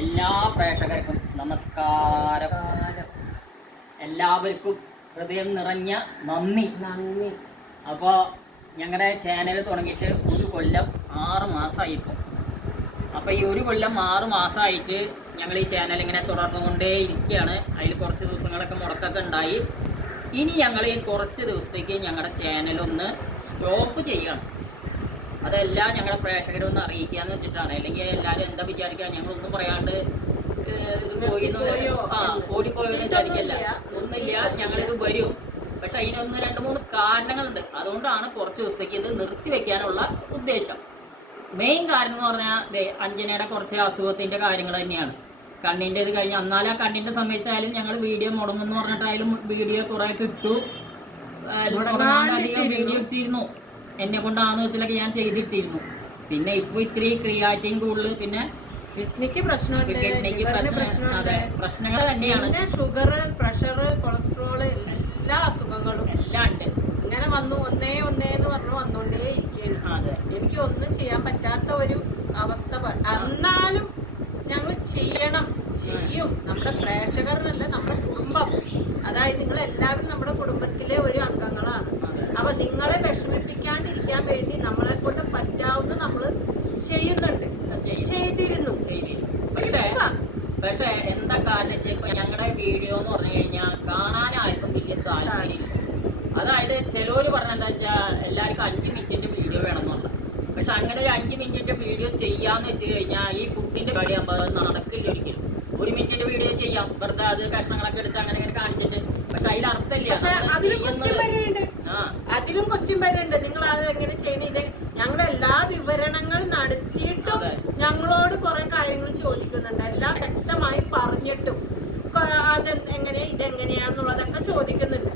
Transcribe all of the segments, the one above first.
എല്ലാ പ്രേക്ഷകർക്കും നമസ്കാരം. എല്ലാവർക്കും ഹൃദയം നിറഞ്ഞ നന്ദി. നന്ദി. അപ്പോൾ ഞങ്ങളുടെ ചാനൽ തുടങ്ങിയിട്ട് ഒരു കൊല്ലം ആറ് മാസമായിപ്പോൾ അപ്പോൾ ഈ ഒരു കൊല്ലം ആറ് മാസമായിട്ട് ഞങ്ങൾ ഈ ചാനൽ ഇങ്ങനെ തുടർന്നുകൊണ്ടേ ഇരിക്കുകയാണ് അതിൽ കുറച്ച് ദിവസങ്ങളൊക്കെ മുടക്കൊക്കെ ഉണ്ടായി. ഇനി ഞങ്ങൾ ഈ കുറച്ച് ദിവസത്തേക്ക് ഞങ്ങളുടെ ചാനലൊന്ന് സ്റ്റോപ്പ് ചെയ്യണം. അതെല്ലാം ഞങ്ങളുടെ പ്രേക്ഷകരെ ഒന്ന് അറിയിക്കാന്ന് വെച്ചിട്ടാണ്. അല്ലെങ്കിൽ എല്ലാവരും എന്താ വിചാരിക്കുക ഞങ്ങളൊന്നും പറയാണ്ട് ഇത് പോയി എന്ന് ആ എന്ന്. ഓടിപ്പോയോ എന്ന് വിചാരിക്കല്ല ഒന്നില്ല ഞങ്ങളിത് വരും. പക്ഷെ അതിനൊന്ന് രണ്ട് മൂന്ന് കാരണങ്ങളുണ്ട്. അതുകൊണ്ടാണ് കുറച്ച് ദിവസത്തേക്ക് ഇത് നിർത്തി വെക്കാനുള്ള ഉദ്ദേശം. മെയിൻ കാരണം എന്ന് പറഞ്ഞാൽ അഞ്ജനയുടെ കുറച്ച് അസുഖത്തിന്റെ കാര്യങ്ങൾ തന്നെയാണ്. കണ്ണിന്റെ ഇത് കഴിഞ്ഞ് എന്നാലും ആ കണ്ണിന്റെ സമയത്തായാലും ഞങ്ങൾ വീഡിയോ മുടങ്ങുന്നു പറഞ്ഞിട്ടായാലും വീഡിയോ കുറെ കിട്ടു. വീഡിയോ ഇട്ടിരുന്നു. എന്നെ കൊണ്ടാകുന്ന വിധത്തിലൊക്കെ ഞാൻ ചെയ്തിട്ടിരുന്നു. പിന്നെ ഇപ്പൊ ഇത്തിരി ക്രിയാറ്റിൻ കൂടുതൽ പിന്നെ കിഡ്നിക്ക് പ്രശ്നമുണ്ട് കിഡ്നിക്ക് പ്രശ്നം അതെ പ്രശ്നങ്ങൾ തന്നെയാണ്. പിന്നെ ഷുഗർ പ്രഷർ കൊളസ്ട്രോൾ എല്ലാ അസുഖങ്ങളും. എല്ലാം ഉണ്ട്. ഇങ്ങനെ വന്നു ഒന്നേ ഒന്നേ എന്ന് പറഞ്ഞു വന്നുകൊണ്ടേ ഇരിക്കുകയാണ് അതെ. എനിക്ക് ഒന്നും ചെയ്യാൻ പറ്റാത്ത ഒരു അവസ്ഥ എന്നാലും ഞങ്ങൾ ചെയ്യണം ചെയ്യും. നമ്മുടെ പ്രേക്ഷകരനല്ല നമ്മുടെ കുടുംബം. അതായത് നിങ്ങൾ എല്ലാവരും നമ്മുടെ കുടുംബത്തിലെ ഒരു അംഗങ്ങളാണ്. അപ്പൊ നിങ്ങളെ വിഷമിപ്പിക്കാണ്ടിരിക്കാൻ വേണ്ടി നമ്മളെ കൊണ്ട് പറ്റാവുന്ന നമ്മൾ ചെയ്യുന്നുണ്ട്. ചെയ്തിരുന്നു. പക്ഷേ പക്ഷേ എന്താ കാരണം വെച്ചാൽ ഇപ്പൊ ഞങ്ങളുടെ വീഡിയോ എന്ന് പറഞ്ഞു കഴിഞ്ഞാൽ കാണാൻ ആർക്കും വലിയ താല്പര്യം അതായത് ചിലവര് പറഞ്ഞ എന്താ വെച്ചാൽ എല്ലാവർക്കും അഞ്ച് മിനിറ്റിന്റെ വീഡിയോ വേണമെന്നുള്ള പക്ഷെ അങ്ങനെ ഒരു അഞ്ച് മിനിറ്റിന്റെ വീഡിയോ ചെയ്യാന്ന് വെച്ച് കഴിഞ്ഞാൽ ഈ ഫുഡിന്റെ കളി ആകുമ്പോൾ അത് നടക്കില്ല ഒരിക്കലും. ഒരു മിനിറ്റിന്റെ വീഡിയോ ചെയ്യാം. വെറുതെ അത് കഷ്ണങ്ങളൊക്കെ എടുത്ത് അങ്ങനെ ഇങ്ങനെ കാണിച്ചിട്ട്. പക്ഷെ അതിൽ അർത്ഥമില്ല അതിലും ക്വസ്റ്റ്യൻ വരുന്നുണ്ട്. നിങ്ങൾ അത് എങ്ങനെ ചെയ്യണം? ഇത് ഞങ്ങളുടെ എല്ലാ വിവരണങ്ങൾ നടത്തിയിട്ടും ഞങ്ങളോട് കുറെ കാര്യങ്ങൾ ചോദിക്കുന്നുണ്ട്. എല്ലാം വ്യക്തമായി പറഞ്ഞിട്ടും. അത് എങ്ങനെ ഇതെങ്ങനെയാന്നുള്ളതൊക്കെ ചോദിക്കുന്നുണ്ട്.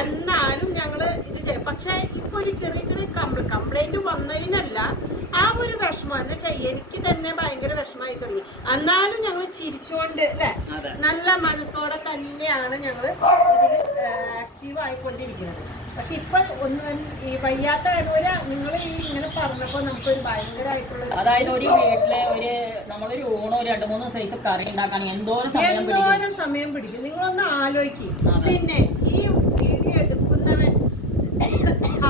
എന്നാലും ഞങ്ങൾ ഇത് പക്ഷെ ഇപ്പൊ ഒരു ചെറിയ ചെറിയ കംപ്ലൈന്റ് ഒരു വിഷമം. എന്ന് വെച്ചാൽ എനിക്ക് തന്നെ ഭയങ്കര വിഷമമായി തുടങ്ങി. എന്നാലും ഞങ്ങൾ ചിരിച്ചുകൊണ്ട് അല്ലെ? നല്ല മനസ്സോടെ തന്നെയാണ് ഞങ്ങൾ ഇതിൽ ആക്റ്റീവ് ആയിക്കൊണ്ടിരിക്കുന്നത്. പക്ഷെ ഇപ്പൊ ഒന്ന് ഈ വയ്യാത്ത ഒരു നിങ്ങൾ ഈ ഇങ്ങനെ പറഞ്ഞപ്പോ നമുക്കൊരു ഭയങ്കരമായിട്ടുള്ള അതായത് ഒരു വീട്ടിലെ ഒരു നമ്മളൊരു ഊണോ രണ്ട് മൂന്ന് സൈസ് കറി ഉണ്ടാക്കാൻ എന്തോരം സമയം പിടിക്കും? എന്തോരം സമയം പിടിക്കും? നിങ്ങളൊന്ന് ആലോചിക്കും. പിന്നെ ഈ വീഡിയോ എടുക്കുന്നവൻ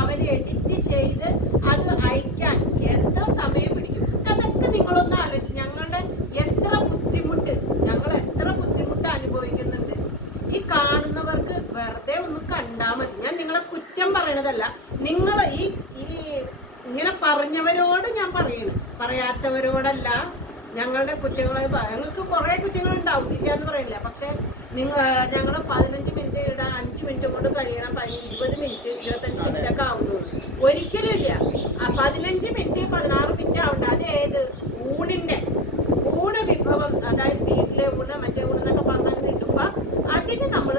അവർ എഡിറ്റ് ചെയ്ത് അത് അയക്കാൻ എത്ര സമയം പിടിക്കും അതൊക്കെ നിങ്ങളൊന്ന് ആലോചിച്ച് ഞങ്ങളുടെ എത്ര ബുദ്ധിമുട്ട് ഞങ്ങൾ എത്ര ബുദ്ധിമുട്ട് അനുഭവിക്കുന്നുണ്ട് ഈ കാണുന്നവർക്ക് വെറുതെ ഒന്ന് കണ്ടാൽ മതി ഞാൻ നിങ്ങളെ കുറ്റം പറയണതല്ല നിങ്ങൾ ഈ ഈ ഇങ്ങനെ പറഞ്ഞവരോട് ഞാൻ പറയണ് പറയാത്തവരോടല്ല ഞങ്ങളുടെ കുറ്റങ്ങൾ ഞങ്ങൾക്ക് കുറേ കുറ്റങ്ങൾ ഉണ്ടാവും ഇല്ല എന്ന് പറയില്ല പക്ഷെ നിങ്ങൾ ഞങ്ങൾ പതിനഞ്ച് മിനിറ്റ് ഇടാൻ അഞ്ച് മിനിറ്റ് കൊണ്ട് കഴിയണം ഇരുപത് മിനിറ്റ് ഇരുപത്തഞ്ച്. മിനിറ്റ് ഒക്കെ ആവുന്നു ഒരിക്കലും ഇല്ല. ആ പതിനഞ്ച് മിനിറ്റ് പതിനാറ് മിനിറ്റ് ആവണ്ട. അത് ഏത്? ഊണിന്റെ. ഊണ് വിഭവം അതായത് വീട്ടിലെ ഊണ് മറ്റേ ഊണ് എന്നൊക്കെ പറഞ്ഞാൽ ഇടുമ്പോ അതിന് നമ്മൾ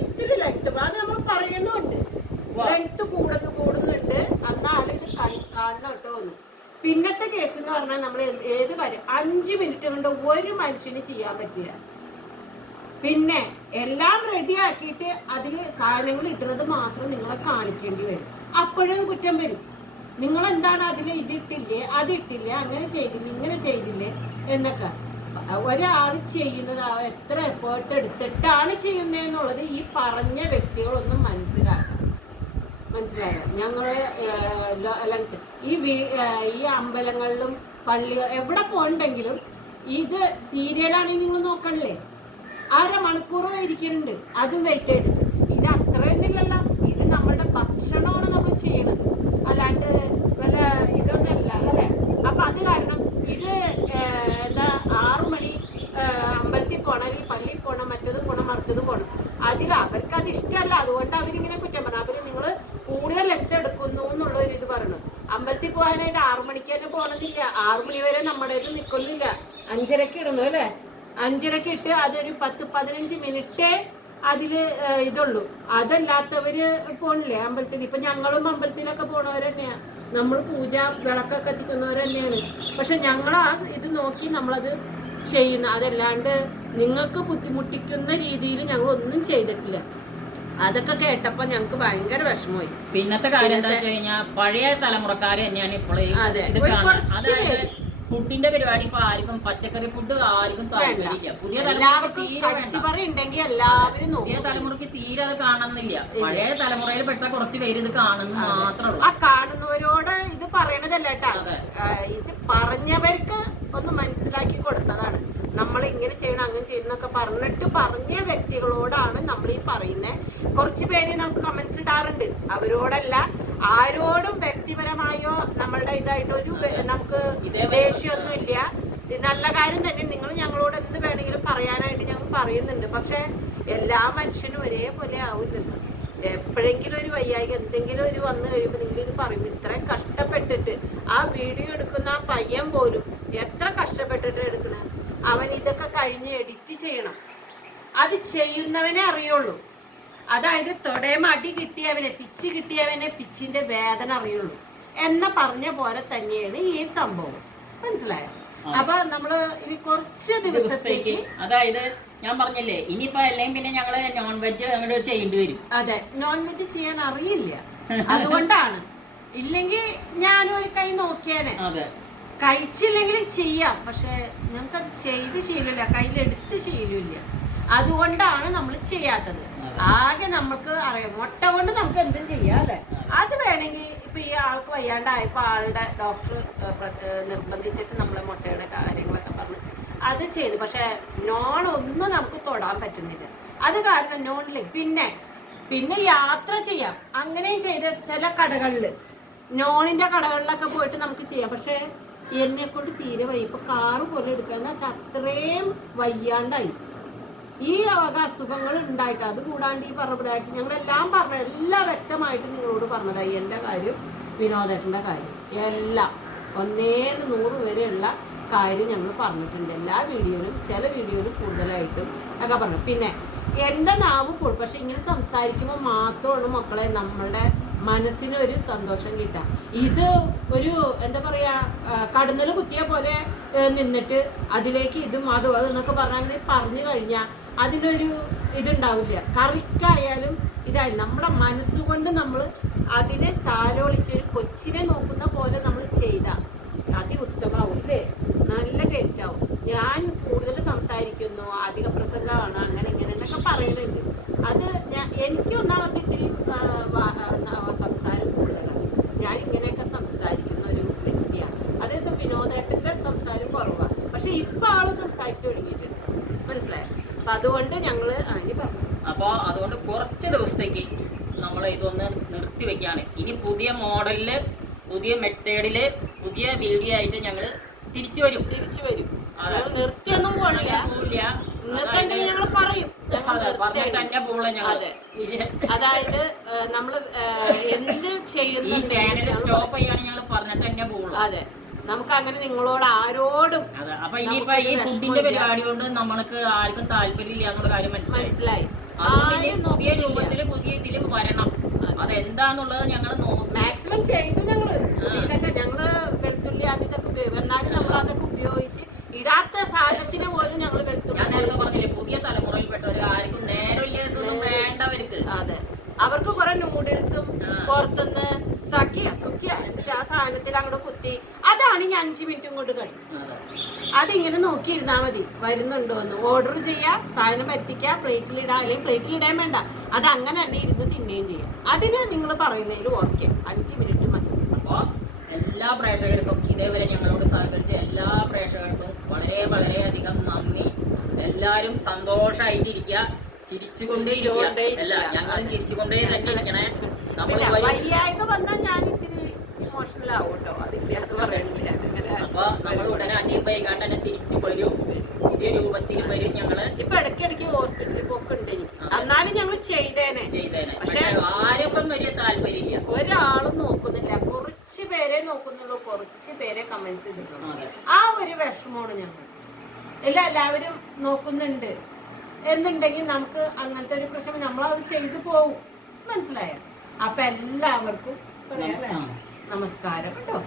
ഇത്തിരി ലെങ്ത് അത് നമ്മൾ പറയുന്നുണ്ട്. ലെങ്ത് കൂടുന്നു കൂടുന്നുണ്ട്. എന്നാലും ഇത് കാണണം പിന്നത്തെ കേസ് എന്ന് പറഞ്ഞാൽ നമ്മൾ ഏത് കാര്യം? അഞ്ച് മിനിറ്റ് കൊണ്ട് ഒരു മനുഷ്യന് ചെയ്യാൻ പറ്റില്ല. പിന്നെ എല്ലാം റെഡിയാക്കിയിട്ട് അതിൽ സാധനങ്ങൾ ഇട്ടുന്നത് മാത്രം നിങ്ങളെ കാണിക്കേണ്ടി വരും. അപ്പോഴും കുറ്റം വരും. നിങ്ങൾ എന്താണ് അതിൽ ഇതിട്ടില്ലേ അതിട്ടില്ലേ അങ്ങനെ ചെയ്തില്ലേ? ഇങ്ങനെ ചെയ്തില്ലേ? എന്നൊക്കെ. ഒരാൾ ചെയ്യുന്നത് എത്ര എഫേർട്ട് എടുത്തിട്ടാണ് ചെയ്യുന്നതെന്നുള്ളത് ഈ പറഞ്ഞ വ്യക്തികളൊന്നും മനസ്സിലാക്കണം മനസ്സിലായോ? ഞങ്ങൾ ഏഹ്, ലങ്ക- ഈ ഈ അമ്പലങ്ങളിലും പള്ളി എവിടെ പോകണ്ടെങ്കിലും ഇത് സീരിയലാണെങ്കിൽ നിങ്ങൾ നോക്കണ്ടേ അര മണിക്കൂർ ഇരിക്കുന്നുണ്ട് അതും വെയിറ്റ് ചെയ്തിട്ട്. ഇത് അത്രയൊന്നുമില്ലല്ലോ ഇത് നമ്മളുടെ ഭക്ഷണമാണ് നമ്മൾ ചെയ്യണത്. അല്ലാണ്ട് വല്ല ഇതൊന്നല്ല അല്ലേ? അപ്പൊ അത് കാരണം ഇത് എന്താ ആറു മണി അമ്പലത്തിൽ പോകണം അല്ലെങ്കിൽ പള്ളിയിൽ പോണം മറ്റത് പോണം മറിച്ചത് പോണം. അതിൽ അവർക്ക് അത് ഇഷ്ടമല്ല. അതുകൊണ്ട് അവരിങ്ങനെ കുറ്റം പറഞ്ഞു അവർ നിങ്ങൾ കൂടുതൽ ലെങ്ത് എടുക്കുന്നു എന്നുള്ള ഒരു ഇത് പറഞ്ഞു പോകാനായിട്ട് ആറു മണിക്ക് തന്നെ പോകണമെന്നില്ല ആറു മണി വരെ നമ്മുടെ ഇത് നിൽക്കുന്നില്ല അഞ്ചരക്ക് ഇടണം അല്ലേ? അഞ്ചരക്ക് ഇട്ട് അതൊരു പത്ത് പതിനഞ്ച് മിനിറ്റേ അതിൽ ഇതുള്ളൂ. അതല്ലാത്തവര് പോണില്ലേ അമ്പലത്തിൽ? ഇപ്പൊ ഞങ്ങളും അമ്പലത്തിലൊക്കെ പോണവർ നമ്മൾ പൂജ വിളക്കൊക്കെ എത്തിക്കുന്നവർ തന്നെയാണ്. പക്ഷെ ഞങ്ങൾ ആ ഇത് നോക്കി നമ്മളത് ചെയ്യുന്ന. അതല്ലാണ്ട് നിങ്ങൾക്ക് ബുദ്ധിമുട്ടിക്കുന്ന രീതിയിൽ ഞങ്ങൾ ഒന്നും ചെയ്തിട്ടില്ല. അതൊക്കെ കേട്ടപ്പോ ഞങ്ങക്ക് ഭയങ്കര വിഷമമായി. പിന്നത്തെ കാര്യം എന്താ വെച്ച് കഴിഞ്ഞാൽ പഴയ തലമുറക്കാര് തന്നെയാണ് ഇപ്പോഴും അതെ. ഇത് കാണുന്നത്. അതായത് ഫുഡിന്റെ പരിപാടി ഇപ്പൊ ആർക്കും പച്ചക്കറി ഫുഡ് ആർക്കും താല്പര്യമില്ല. പുതിയ ഉണ്ടെങ്കിൽ എല്ലാവരും പുതിയ തലമുറയ്ക്ക് തീരെ അത് കാണുന്നില്ല പഴയ തലമുറയിൽ പെട്ട കുറച്ച് പേര് ഇത് കാണുന്നു മാത്രമേ ആ കാണുന്നവരോട് ഇത് പറയണതല്ല കേട്ടാ. ഇത് പറഞ്ഞവർക്ക് ഒന്ന് മനസ്സിലാക്കി കൊടുത്തതാണ്. നമ്മൾ ഇങ്ങനെ ചെയ്യണം അങ്ങനെ ചെയ്യണം എന്നൊക്കെ പറഞ്ഞിട്ട് പറഞ്ഞ വ്യക്തികളോടാണ് നമ്മൾ ഈ പറയുന്നത് കുറച്ച് പേര് നമുക്ക് കമന്റ്സ് ഇടാറുണ്ട്. അവരോടല്ല ആരോടും വ്യക്തിപരമായോ നമ്മളുടെ ഇതായിട്ട് ഒരു നമുക്ക് ദേഷ്യമൊന്നും ദേഷ്യമൊന്നുമില്ല. നല്ല കാര്യം തന്നെ. നിങ്ങൾ ഞങ്ങളോട് എന്ത് വേണമെങ്കിലും പറയാനായിട്ട് ഞങ്ങൾ പറയുന്നുണ്ട്. പക്ഷെ എല്ലാ മനുഷ്യനും ഒരേപോലെ ആവില്ലല്ലോ. എപ്പോഴെങ്കിലും ഒരു വയ്യായി എന്തെങ്കിലും ഒരു വന്നു കഴിയുമ്പോൾ നിങ്ങൾ ഇത് പറയും ഇത്രയും കഷ്ടപ്പെട്ടിട്ട് ആ വീഡിയോ എടുക്കുന്ന ആ പയ്യൻ പോലും എത്ര കഷ്ടപ്പെട്ടിട്ട് എടുക്കണ? അവൻ ഇതൊക്കെ കഴിഞ്ഞ് എഡിറ്റ് ചെയ്യണം. അത് ചെയ്യുന്നവനെ അറിയുള്ളൂ. അതായത് തൊടയം അടി കിട്ടിയവനെ പിച്ച് കിട്ടിയവനെ പിച്ചിന്റെ വേദന അറിയുള്ളൂ. എന്ന പറഞ്ഞ പോലെ തന്നെയാണ് ഈ സംഭവം. മനസ്സിലായോ? അപ്പൊ നമ്മൾ ഇനി കുറച്ച് ദിവസത്തേക്ക് അതായത് ഞാൻ പറഞ്ഞില്ലേ ഇനിയിപ്പോ അല്ലെങ്കിൽ പിന്നെ ഞങ്ങൾ നോൺ വെജ് അങ്ങോട്ട് ചെയ്യേണ്ടി വരും. അതെ നോൺ വെജ് ചെയ്യാൻ അറിയില്ല. അതുകൊണ്ടാണ്. ഇല്ലെങ്കിൽ ഞാനും ഒരു കൈ നോക്കിയാനെ. അതെ. കഴിച്ചില്ലെങ്കിലും ചെയ്യാം. പക്ഷെ ഞങ്ങൾക്കത് ചെയ്ത് ശീലമില്ല. കയ്യിലെടുത്ത് ശീലമില്ല. അതുകൊണ്ടാണ് നമ്മൾ ചെയ്യാത്തത്. ആകെ നമുക്ക് അറിയാം. മുട്ട കൊണ്ട് നമുക്ക് എന്തും ചെയ്യാം അല്ലേ? അത്. വേണമെങ്കിൽ ഇപ്പൊ ഈ ആൾക്ക് വയ്യാണ്ടായപ്പോ ആളുടെ ഡോക്ടർ നിർബന്ധിച്ചിട്ട് നമ്മളെ മുട്ടയുടെ കാര്യങ്ങളൊക്കെ പറഞ്ഞു അത് ചെയ്തു. പക്ഷെ നോൺ ഒന്നും നമുക്ക് തൊടാൻ പറ്റുന്നില്ല. അത് കാരണം നോണിലേക്ക് പിന്നെ പിന്നെ യാത്ര ചെയ്യാം. അങ്ങനെയും ചെയ്ത് ചില കടകളിൽ നോണിന്റെ കടകളിലൊക്കെ പോയിട്ട് നമുക്ക് ചെയ്യാം. പക്ഷെ എന്നെ കൊണ്ട് തീരെ വയ്യ. ഇപ്പൊ കാറ് പോലെ വെച്ചാൽ അത്രയും വയ്യാണ്ടായി. ഈ വക അസുഖങ്ങൾ ഉണ്ടായിട്ട് അത് കൂടാണ്ട് ഈ പറഞ്ഞ ഞങ്ങളെല്ലാം പറഞ്ഞ എല്ലാം വ്യക്തമായിട്ട് നിങ്ങളോട് പറഞ്ഞതായി എന്റെ കാര്യം വിനോദേട്ടന്റെ കാര്യം. എല്ലാം. ഒന്നേന്ന് നൂറ് വരെയുള്ള കാര്യം ഞങ്ങൾ പറഞ്ഞിട്ടുണ്ട്. എല്ലാ വീഡിയോയിലും ചില വീഡിയോയിലും കൂടുതലായിട്ടും ഒക്കെ പറഞ്ഞു പിന്നെ എന്റെ നാവ് കൂടും പക്ഷെ ഇങ്ങനെ സംസാരിക്കുമ്പോൾ മാത്രമാണ് മക്കളെ നമ്മളുടെ മനസ്സിന് ഒരു സന്തോഷം കിട്ടാം. ഇത് ഒരു എന്താ പറയാ കടന്നൽ കുത്തിയ പോലെ നിന്നിട്ട് അതിലേക്ക് ഇതും അതും അതെന്നൊക്കെ പറഞ്ഞാൽ പറഞ്ഞു കഴിഞ്ഞാൽ അതിനൊരു ഇതുണ്ടാവില്ല. കറിക്കായാലും ഇതായി നമ്മുടെ മനസ്സുകൊണ്ട് നമ്മൾ അതിനെ താലോളിച്ച് ഒരു കൊച്ചിനെ നോക്കുന്ന പോലെ നമ്മൾ ചെയ്താൽ അതി ഉത്തമാവും അല്ലേ നല്ല ടേസ്റ്റ് ആവും ഞാൻ കൂടുതൽ സംസാരിക്കുന്നു അധിക പ്രസംഗമാണ് അങ്ങനെ ഇങ്ങനെ എന്നൊക്കെ പറയുന്നുണ്ട്. അത് ഞാൻ എനിക്ക് ഒന്നാമത്തെ ഇത്തിരി ആ, വാ- ആ, സംസാരം കൂടുതലാണ് ഞാൻ ഇങ്ങനെയൊക്കെ സംസാരിക്കുന്ന ഒരു വ്യക്തിയാണ് അതേസമയം വിനോദേട്ടന്റെ സംസാരം കുറവാണ് പക്ഷെ ഇപ്പൊ ആൾ സംസാരിച്ചു തുടങ്ങിയിട്ടുണ്ട് മനസ്സിലായോ അപ്പൊ അതുകൊണ്ട് ഞങ്ങൾ അപ്പോൾ അതുകൊണ്ട് കുറച്ച് ദിവസത്തേക്ക് നമ്മൾ ഇതൊന്ന് നിർത്തി വെക്കുകയാണ് ഇനി പുതിയ മോഡലിൽ പുതിയ മെത്തേഡിൽ പുതിയ വീഡിയോ ആയിട്ട് ഞങ്ങൾ തിരിച്ചു വരും. തിരിച്ചു വരും. നിർത്തിയൊന്നും പോണില്ല. നിർത്തണ്ടെങ്കിൽ ഞങ്ങൾ പറയും. അതായത് നമ്മൾ നമ്മൾ എന്ത് ചെയ്യുന്നു സ്റ്റോപ്പ് ചെയ്യുകയാണെങ്കിൽ ഞങ്ങൾ പറഞ്ഞിട്ട് തന്നെ പോകുള്ളൂ അതെ. നമുക്ക് അങ്ങനെ നിങ്ങളോട് ആരോടും അപ്പൊ ഇനിയിപ്പോ ഈ ഫുഡിന്റെ. പരിപാടി കൊണ്ട് നമ്മൾക്ക് ആർക്കും താല്പര്യമില്ല എന്നുള്ള കാര്യം മനസ്സിലായി. പുതിയ രൂപത്തിൽ പുതിയ ഇതിൽ വരണം. അതെന്താന്നുള്ളത് ഞങ്ങൾ മാക്സിമം ചെയ്തു ഞങ്ങൾ. ഇതൊക്കെ ഞങ്ങൾ വെളുത്തുള്ളി അത് ഇതൊക്കെ എന്നാലും നമ്മൾ അതൊക്കെ ഉപയോഗിച്ച് ഇടാത്ത സാധനത്തിന് പോലും ഞങ്ങൾ വെളുത്തുള്ളി പറഞ്ഞില്ലേ പുതിയ തലമുറയിൽപ്പെട്ടവർ ആർക്കും നേരമില്ല ഇതൊന്നും വേണ്ടവർക്ക് അതെ. അവർക്ക് കുറെ നൂഡിൽസും. പുറത്തുനിന്ന് സഖ്യ സുഖ്യ എന്നിട്ട് ആ സാധനത്തിൽ അങ്ങോട്ട് കുത്തി അതാണെങ്കിൽ അഞ്ച് മിനിറ്റും കൊണ്ട് കഴിയും. അതെ. അതിങ്ങനെ നോക്കിയിരുന്നാ മതി. വരുന്നുണ്ടോ എന്ന്. ഓർഡർ ചെയ്യാം സാധനം വരുത്തിക്കുക പ്ലേറ്റിലിടാം അല്ലെങ്കിൽ പ്ലേറ്റിലിടാൻ വേണ്ട. അത് അങ്ങനെ തന്നെ ഇരുന്ന് തിന്നുകയും ചെയ്യാം. അതിന് നിങ്ങൾ പറയുന്നതിൽ ഓക്കെ അഞ്ച് മിനിറ്റ് മതി. അപ്പോൾ എല്ലാ പ്രേക്ഷകർക്കും ഇതേവരെ ഞങ്ങളോട് സഹകരിച്ച എല്ലാ പ്രേക്ഷകർക്കും വളരെ വളരെ അധികം നന്ദി. എല്ലാരും സന്തോഷായിട്ടിരിക്കുക. ചിരിച്ചുകൊണ്ടേ അല്ല ഞങ്ങളും ചിരിച്ചുകൊണ്ടേ തന്നെ ഇരിക്കണേ. നമ്മൾ വരും വന്നാൽ ഞാൻ ഇത്തിരി ഇമോഷണൽ ആവും കേട്ടോ അതില്ല അത് പറയണില്ല അപ്പൊ നമ്മൾ ഉടനെ അധികം വൈകാണ്ട് തന്നെ തിരിച്ചു വരും. പുതിയ രൂപത്തിൽ വരും ഞങ്ങൾ. ഇപ്പൊ ഇടയ്ക്കിടയ്ക്ക് ഹോസ്പിറ്റലിൽ പോക്കുണ്ട് എനിക്ക്. എന്നാലും ഞങ്ങൾ ചെയ്തേനെ. ചെയ്തേനെ. പക്ഷേ വലിയ താല്പര്യമില്ല. ഒരാളും നോക്കുന്നില്ല. കുറച്ച് പേരെ നോക്കുന്നുള്ളൂ. കുറച്ച് പേരെ കമന്റ്സ് ചെയ്തിട്ടുള്ളൂ ആ ഒരു വിഷമമാണ് ഞങ്ങൾ. എല്ലാ എല്ലാവരും നോക്കുന്നുണ്ട്. എന്നുണ്ടെങ്കിൽ നമുക്ക് അങ്ങനത്തെ ഒരു പ്രശ്നം നമ്മളത് ചെയ്തു പോവും. മനസ്സിലായോ? അപ്പൊ എല്ലാവർക്കും പറയാല്ലേ ആ. നമസ്കാരം കേട്ടോ.